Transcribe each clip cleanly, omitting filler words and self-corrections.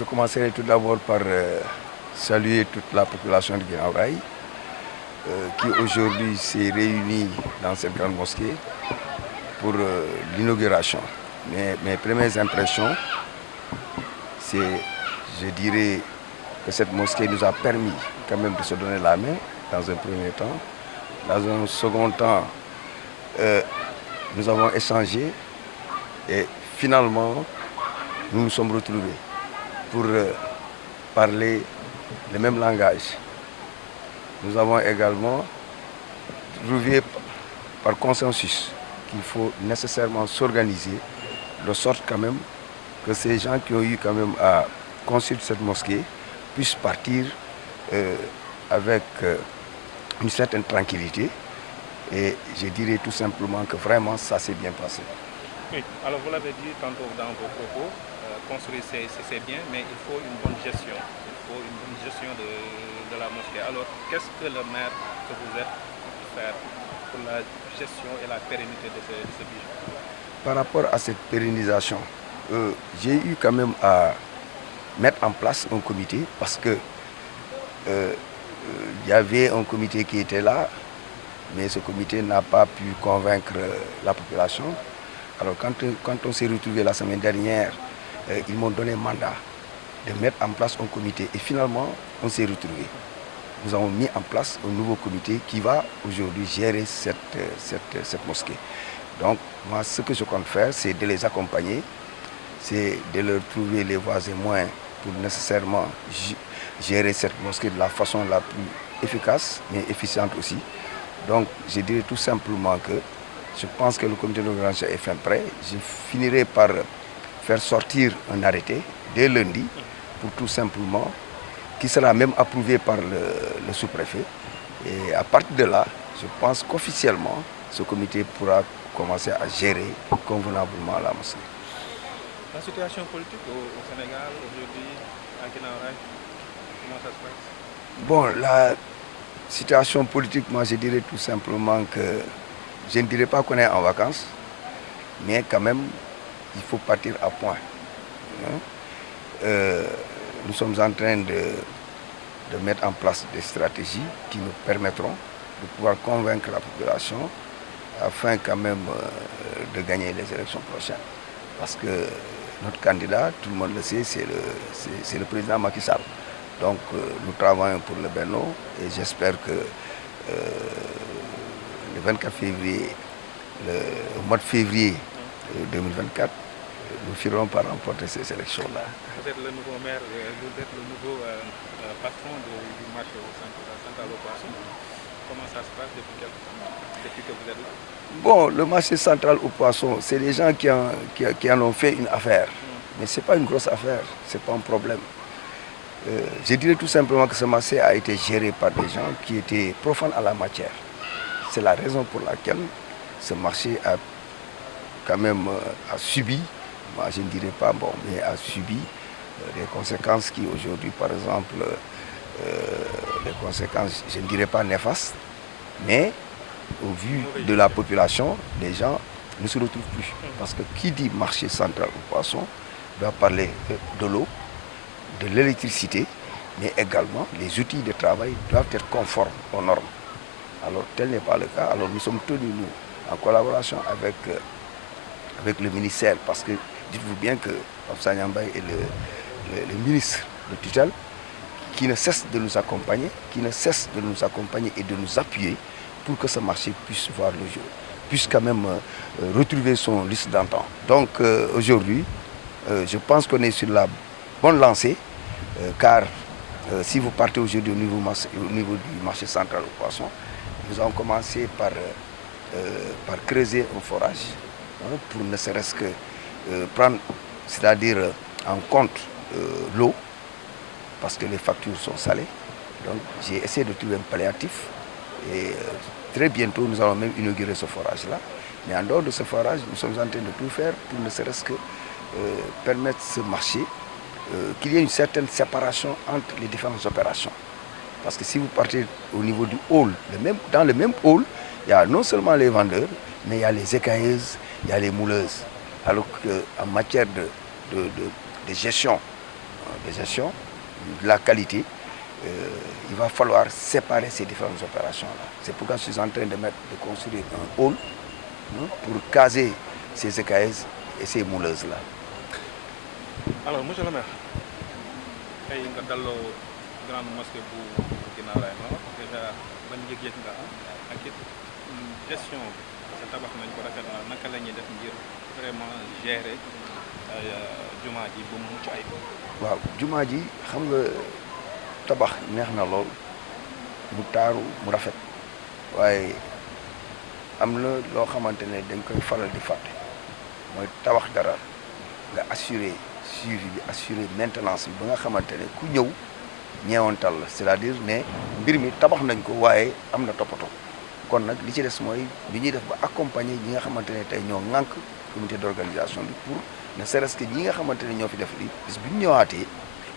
je commencerai tout d'abord par saluer toute la population de Guinaw Rail qui aujourd'hui s'est réunie dans cette grande mosquée pour l'inauguration. Mes premières impressions, c'est, je dirais, que cette mosquée nous a permis quand même de se donner la main dans un premier temps. Dans un second temps, nous avons échangé et finalement, nous nous sommes retrouvés pour parler le même langage. Nous avons également trouvé par consensus qu'il faut nécessairement s'organiser de sorte quand même que ces gens qui ont eu quand même à construire cette mosquée puissent partir avec une certaine tranquillité. Et je dirais tout simplement que vraiment ça s'est bien passé. Oui, alors vous l'avez dit tantôt dans vos propos, construire c'est bien, mais il faut une bonne gestion. Il faut une bonne gestion de la mosquée. Alors qu'est-ce que le maire que vous êtes peut faire pour la gestion et la pérennité de ce bijou? Par rapport à cette pérennisation, j'ai eu quand même à mettre en place un comité parce que y avait un comité qui était là, mais ce comité n'a pas pu convaincre la population. Alors quand on s'est retrouvé la semaine dernière, ils m'ont donné mandat de mettre en place un comité et finalement on s'est retrouvé. Nous avons mis en place un nouveau comité qui va aujourd'hui gérer cette mosquée. Donc moi ce que je compte faire c'est de les accompagner, c'est de leur trouver les voies et moyens pour nécessairement gérer cette mosquée de la façon la plus efficace mais efficiente aussi. Donc je dirais tout simplement que je pense que le comité d'organisation est fin prêt. Je finirai par faire sortir un arrêté dès lundi pour tout simplement, qui sera même approuvé par le sous-préfet. Et à partir de là, je pense qu'officiellement, ce comité pourra commencer à gérer convenablement la mosquée. La situation politique au Sénégal aujourd'hui, à Guinaw Rail, comment ça se passe? Bon, la situation politique, moi je dirais tout simplement que je ne dirais pas qu'on est en vacances, mais quand même, il faut partir à point. Nous sommes en train de mettre en place des stratégies qui nous permettront de pouvoir convaincre la population afin quand même de gagner les élections prochaines. Parce que notre candidat, tout le monde le sait, c'est le président Macky Sall. Donc nous travaillons pour le Benno et j'espère que le 24 février, au mois de février 2024, nous finirons par remporter ces élections-là. Vous êtes le nouveau maire, vous êtes le nouveau patron du marché central au poisson. Comment ça se passe depuis que vous êtes là? Bon, le marché central au poisson, c'est des gens qui en ont fait une affaire. Mais ce n'est pas une grosse affaire, ce n'est pas un problème. Je dirais tout simplement que ce marché a été géré par des gens qui étaient profanes à la matière. C'est la raison pour laquelle ce marché a quand même subi, moi je ne dirais pas bon, mais a subi des conséquences qui aujourd'hui, par exemple, des conséquences, je ne dirais pas néfastes, mais au vu de la population, les gens ne se retrouvent plus. Parce que qui dit marché central au poisson doit parler de l'eau, de l'électricité, mais également les outils de travail doivent être conformes aux normes. Alors tel n'est pas le cas. Alors nous sommes tenus, nous, en collaboration avec le ministère, parce que dites-vous bien que Pape Nyambay est le ministre de tutelle, qui ne cesse de nous accompagner, et de nous appuyer pour que ce marché puisse voir le jour, puisse quand même retrouver son liste d'antan. Donc aujourd'hui, je pense qu'on est sur la bonne lancée, car si vous partez aujourd'hui au niveau du marché central au poisson, nous avons commencé par creuser un forage, pour ne serait-ce que prendre, c'est-à-dire en compte l'eau, parce que les factures sont salées. Donc j'ai essayé de trouver un palliatif et très bientôt nous allons même inaugurer ce forage-là. Mais en dehors de ce forage, nous sommes en train de tout faire pour ne serait-ce que permettre ce marché, qu'il y ait une certaine séparation entre les différentes opérations. Parce que si vous partez au niveau du hall, dans le même hall, il y a non seulement les vendeurs, mais il y a les écailleuses, il y a les mouleuses. Alors qu'en matière de gestion de gestion, de la qualité, il va falloir séparer ces différentes opérations-là. C'est pourquoi je suis en train de construire un hall pour caser ces écailleuses et ces mouleuses-là. Alors, monsieur le maire, tey nga dalloo grande mosquée bu Guinaw Rails déjà ban yëg-yëg nga am ak it gestion bi parce que tabax nañ ko rafet na naka la ñuy def ngir vraiment gérer jumaa ji ba mu mucc ayib. waaw jumaa ji xam nga tabax neex na lool mu taaru mu rafet waaye am na loo xamante ne dañ koy faral di fàtte mooy tabax dara nga assurer suivi bi assurer maintenance bi ba nga xamante ne ku ñëw ñeewantal la c'est-à-dire ne mbir mi tabax nañ ko waaye am na toppatoo kon nag li ci des mooy bi ñuy def ba accompagner ñi nga xamante ne tey ñoo ŋànk comité d'organisation bi pour ne serait-ce que ñi nga xamante ne ñoo fi def lii bis bu ñu ñëwaatee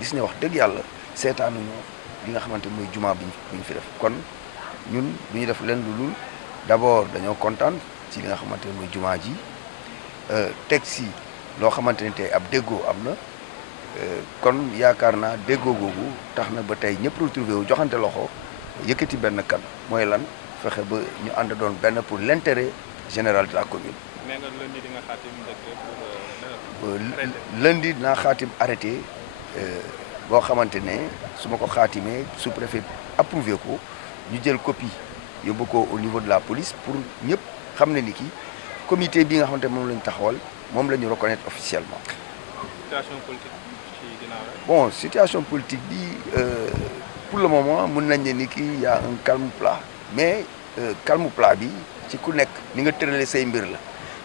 gis ne wax dëgg yàlla seetaanuñu li nga xamante mooy jumaa bi ñu fi def kon ñun du ñu def leen lu dul d'abord dañoo kontaan ci li nga xamante ne mooy jumaa ji teg si loo xamante ne tey ab déggoo am na kon yaakaar naa déggoo googu tax na ba tey ñëpp retrouvé wu joxante loxo yëkkati benn kan mooy lan fexe ba ñu ànd doon benn pour l'intérêt général de la commune. mais nga lundi di nga xaatim décret pour lundi dinaa xaatim arrêté boo xamante ne su ma ko xaatimee sous-préfet approuvé ko ñu jël copie yóbbu ko au niveau de la police pour ñëpp xam ne ni ki comité bi nga xamante moom la ñu taxawal moom la ñu reconnaître officiellement. situation politique ci Guinaw Rails. bon situation politique bi pour le moment mën nañ ne ni ki y a un calme plat mais calme plat bi ci ku nekk ni nga tëralee say mbir la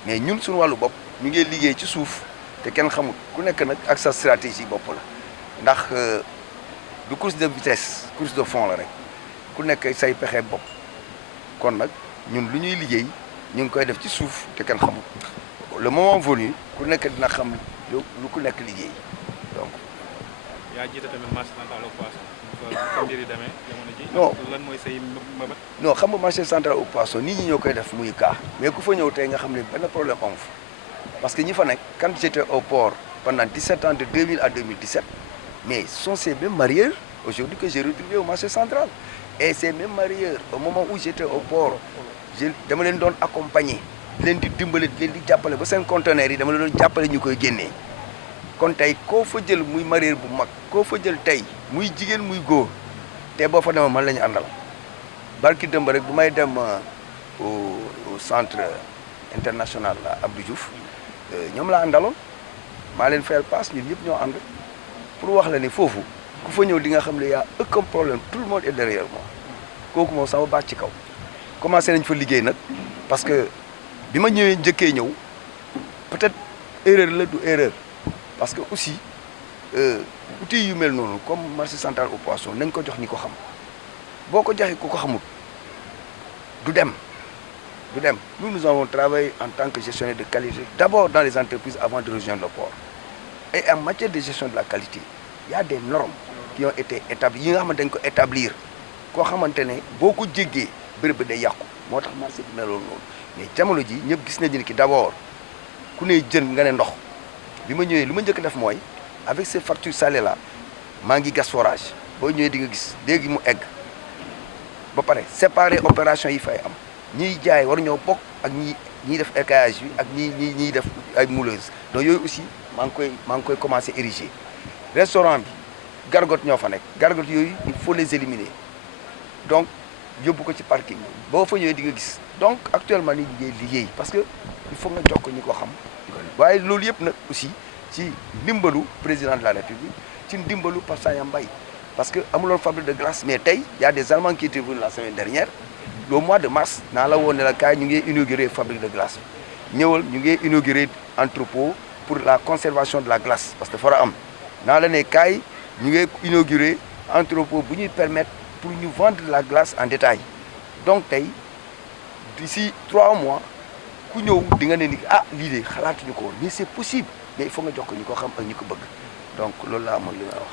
mais ñun suñu wàllu bopp ñu ngi liggéey ci suuf te kenn xamul ku nekk nag ak sa stratégie bopp la ndax du course de vitesse course de fond la rek ku nekk say pexe bopp kon nag ñun lu ñuy liggéey ñu ngi koy def ci suuf te kenn xamul le moment venu ku nekk dina xam lu ku nekk liggéey donc. yaa jiite tamit marché central au poisson. fa mbir yi demee jamono ji. non lan mooy say mbëbët. non xam nga marché central au poisson nit ñi ñoo koy def muy kaa mais ku fa ñëw tey nga xam ne benn problème amu fa parce que ñi fa nekk quand j'étais au port pendant 17 ans de 2000 à 2017 mais sont ces mêmes marieurs aujourd'hui que j'ai retrouvé au marché central et ces mêmes marieurs au moment où j'étais au port dama leen doon accompagner leen di dimbale leen di jàppale ba seen conteneurs yi dama leen doon jàppale ñu koy génnee kon tey koo fa jël muy marieur bu mag koo fa jël tey muy jigéen muy góor te boo fa demee man la ñu àndal barki dëmb rek bu may dem au centre international Abdou Diouf ñoom laa àndaloon maa leen fayal paas ñun ñëpp ñoo ànd pour wax la ne foofu ku fa ñëw di nga xam ne y a aucun problème tout le monde est derrière moi kooku moom sama baat ci kaw commencé nañ fa liggéey nag parce que bi ma ñëwee njëkkee ñëw peut-être erreur la du erreur parce que aussi outils yu mel noonu comme marché central au poisson nañ ko jox ñi ko xam boo ko joxee ku ko xamul du dem nous avons travaillé en tant que gestionnaire de qualité d'abord dans les entreprises avant de rejoindre le port et en matière de gestion de la qualité il y a des normes qui ont été établies yi nga xamante dañ ko établir koo xamante ne boo ko jéggee bërëb bi day yàqu moo tax marché bi meloon noonu mais jamono ji ñëpp gis nañu ni ki d'abord ku ne jën nga ne ndox bi ma ñëwee lu ma njëkk def mooy avec ces factures salées là maa ngi gas forage boo ñëwee di nga gis léegi mu egg ba pare séparer opération yi fay am ñiy jaay war ñoo bokk ak ñiy def écaillage bi ak ñiy def ay mouleuses donc yooyu aussi maa ngi koy commencer ériger restaurant bi gargote ñoo fa nekk gargote yooyu il faut les éliminer donc yóbbu ko ci parking boo fa ñëwee di nga gis donc actuellement ni ñu ngi liggéey parce que il faut nga jokk ñi ko xam waaye loolu yëpp nag aussi ci ndimbalu président de la République ci ndimbalu Pape Sagna Mbaye parce que amuloon fabrique de glace mais tey y a des Allemands qui étaient venus la semaine dernière le mois de mars naa la woon ne la kaay ñu ngi inauguré fabrique de glace ñëwal ñu ngi inauguré entrepôt pour la conservation de la glace parce que fara am naa la ne kaay ñu ngi inauguré entrepôt bu ñuy permettre pour ñu vendre la glace en détail donc tey d'ici 3 mois ku ñëw di nga ne ni lii de xalaatuñu ko woon mais c'est possible mais il faut nga jox ko ñu ko xam ak ñu ko bëgg donc loolu laa amoon li may wax